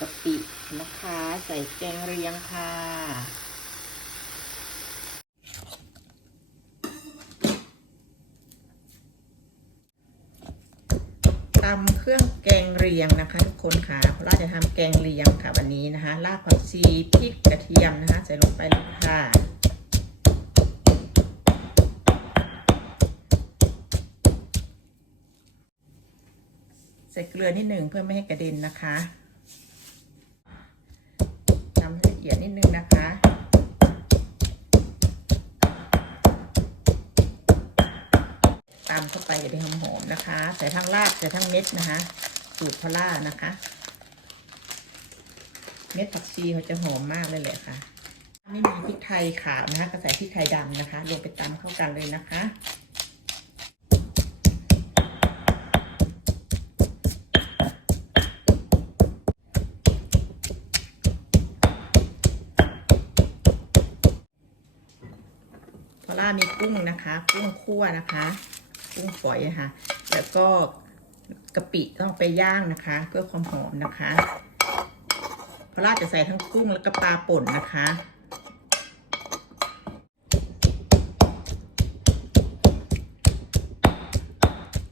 กะปินะคะ ใส่แกงเรียงค่ะตำเครื่องแกงเรียงนะคะ ทุกคนค่ะเราจะทำแกงเรียงค่ะวันนี้นะคะรากผักชีพริกกระเทียมนะคะ ใส่ลงไปเลยค่ะใส่เกลือนิดหนึ่งเพื่อไม่ให้กระเด็นนะคะทำให้ละ เอียดนิดนึงนะคะ ตามเข้าไปจะได้หอมๆนะคะ ใส่ทั้งรากใส่ทั้งเม็ดนะคะสูตรพล่านะคะ เม็ดผักชีเขาจะหอมมากเลยแหละค่ะ ไม่มีพริกไทยขาวนะคะก็ใส่พริกไทยดำนะคะลงไปตามเข้ากันเลยนะคะ มีกุ้งนะคะ กุ้งคั่วนะคะ กุ้งฝอยนะคะ แล้วก็กะปิต้องไปย่างนะคะ เพื่อความหอมนะคะพอล่าจะใส่ทั้งกุ้งแล้วก็ปลาป่นนะคะ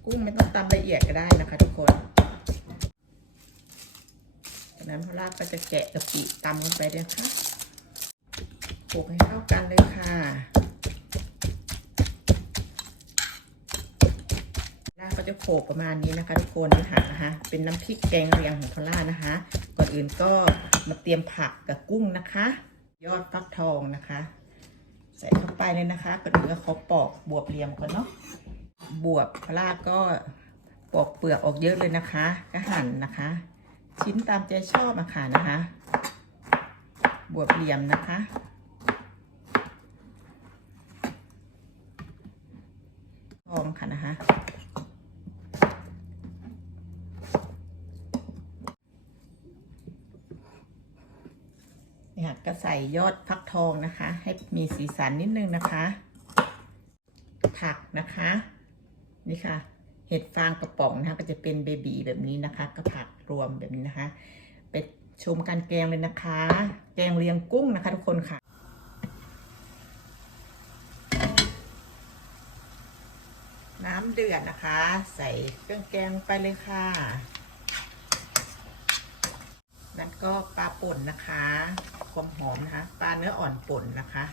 กุ้งไม่ต้องตำละเอียดก็ได้นะคะทุกคนจากนั้นพล่าก็จะแกะกะปิตำลงไปเลยค่ะโขลกให้เข้ากันเลยค่ะ ล่า ก็จะโขลกประมาณนี้นะคะ ทุกคนนะคะนะคะเป็นน้ำพริกแกงเรียงของพล่านะคะ ก่อนอื่นก็มาเตรียมผักกับกุ้งนะคะ ยอดฟักทองนะคะ ใส่เข้าไปเลยนะคะก่อนอื่นก็เขาปอกบวบเรียมก่อนเนาะบวบพล่าก็ปอกเปลือกออกเยอะเลยนะคะก็หั่นนะคะ ชิ้นตามใจชอบอะค่ะนะคะ บวบเหลี่ยมนะคะทองค่ะนะคะ เนี่ยก็ใส่ยอดฟักทองนะคะ ให้มีสีสันนิดนึงนะคะ ผักนะคะ นี่ค่ะ เห็ดฟางกระป๋องนะคะก็จะเป็นเบบีแบบนี้นะคะก็ผักรวมแบบนี้นะคะไปชมการแกงเลยนะคะ แกงเรียงกุ้งนะคะ ทุกคนค่ะน้ำเดือดนะคะ ใส่เครื่องแกงไปเลยค่ะ นั่นก็ปลาป่นนะคะ ความหอมนะคะ ปลาเนื้ออ่อนป่นนะคะ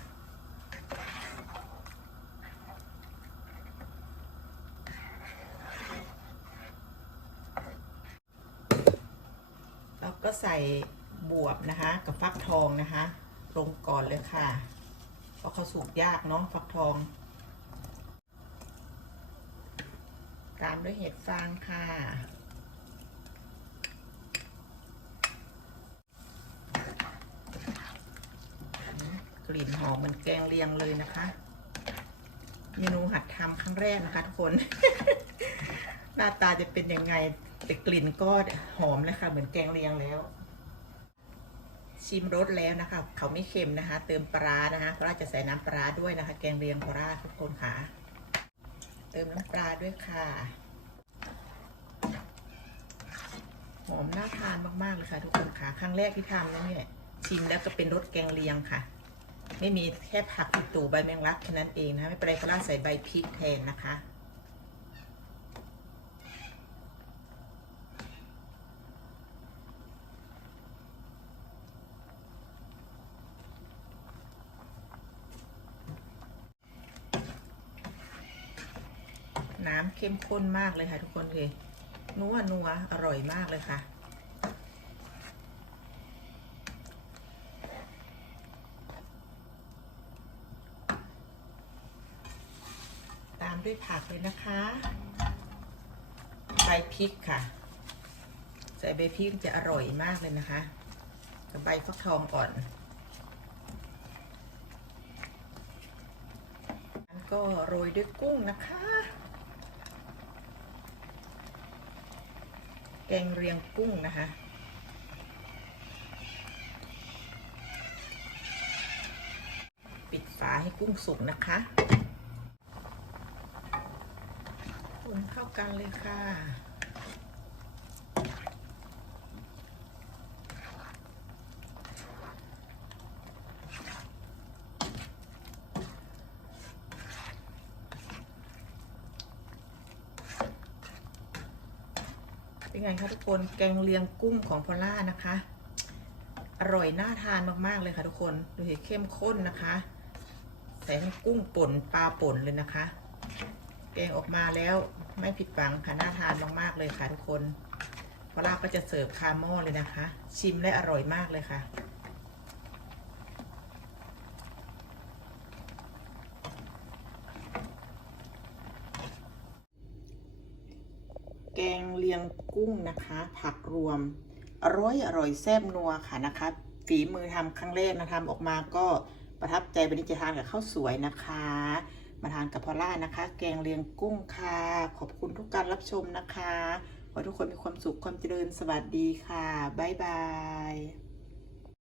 แล้วก็ใส่บวบนะคะ กับฟักทองนะคะ ลงก่อนเลยค่ะ เพราะเขาสุกยากเนาะฟักทอง ตามด้วยเห็ดฟางค่ะ ก ลิ่นหอมเหมันแกงเลียงเลยนะคะ เมนูหัดทำครั้งแรกนะคะทุกคน หน้าตาจะเป็นยังไงแต่กลิ่นก็หอมเลยค่ะเหมือนแกงเลียงแล้ว ชิมรสแล้วนะคะ เขาไม่เค็มนะคะ เติมปลานะคะเพราะเราจะใส่น้ำปลาร้าด้วยนะคะ แกงเลียงโคราชทุกคนค่ะ เติมน้ำปลาด้วยค่ะหอมน่าทานมาก ๆ เลยค่ะ ทุกคนค่ะ ครั้งแรกที่ทำนะเนี่ยชิมแล้วก็เป็นรสแกงเลียงค่ะ ไม่มีแค่ผักตู่ใบแมงลักแค่นั้นเองนะคะไม่เป็นไรก็ล่าใส่ใบพริกแทนนะคะน้ำเข้มข้นมากเลยค่ะทุกคนเลยนัวนัวอร่อยมากเลยค่ะ ตาม ด้วยผักเลยนะคะใบพริกค่ะ ใส่ใบพริกจะอร่อยมากเลยนะคะกับใบฟักทองก่อนอันก็โรยด้วยกุ้งนะคะ แกงเรียงกุ้งนะคะปิดฝาให้กุ้งสุกนะคะ นเข้ากันเลยค่ะ เป็นไงคะทุกคนแกงเลียงกุ้งของพอล่านะคะ อร่อยน่าทานมาก ๆ เลยค่ะทุกคน ดูสิเข้มข้นนะคะ ใส่งกุ้งป่นปลาป่นเลยนะคะ แกงออกมาแล้วไม่ผิดหวังค่ะน่าทานมากๆเลยค่ะทุกคนพอลล่าก็จะเสิร์ฟคาหม้อเลยนะคะ ชิมได้อร่อยมากเลยค่ะ แกงเลียงกุ้งนะคะ ผักรวม อร่อยอร่อยแซ่บนัวค่ะนะคะฝีมือทำครั้งแรกนะทำออกมาก็ประทับใจวันนี้จะทานกับข้าวสวยนะคะ มาทานกับพอลล่านะคะ แกงเลียงกุ้งค่ะ ขอบคุณทุกการรับชมนะคะ ขอทุกคนมีความสุขความเจริญสวัสดีค่ะ บ๊ายบาย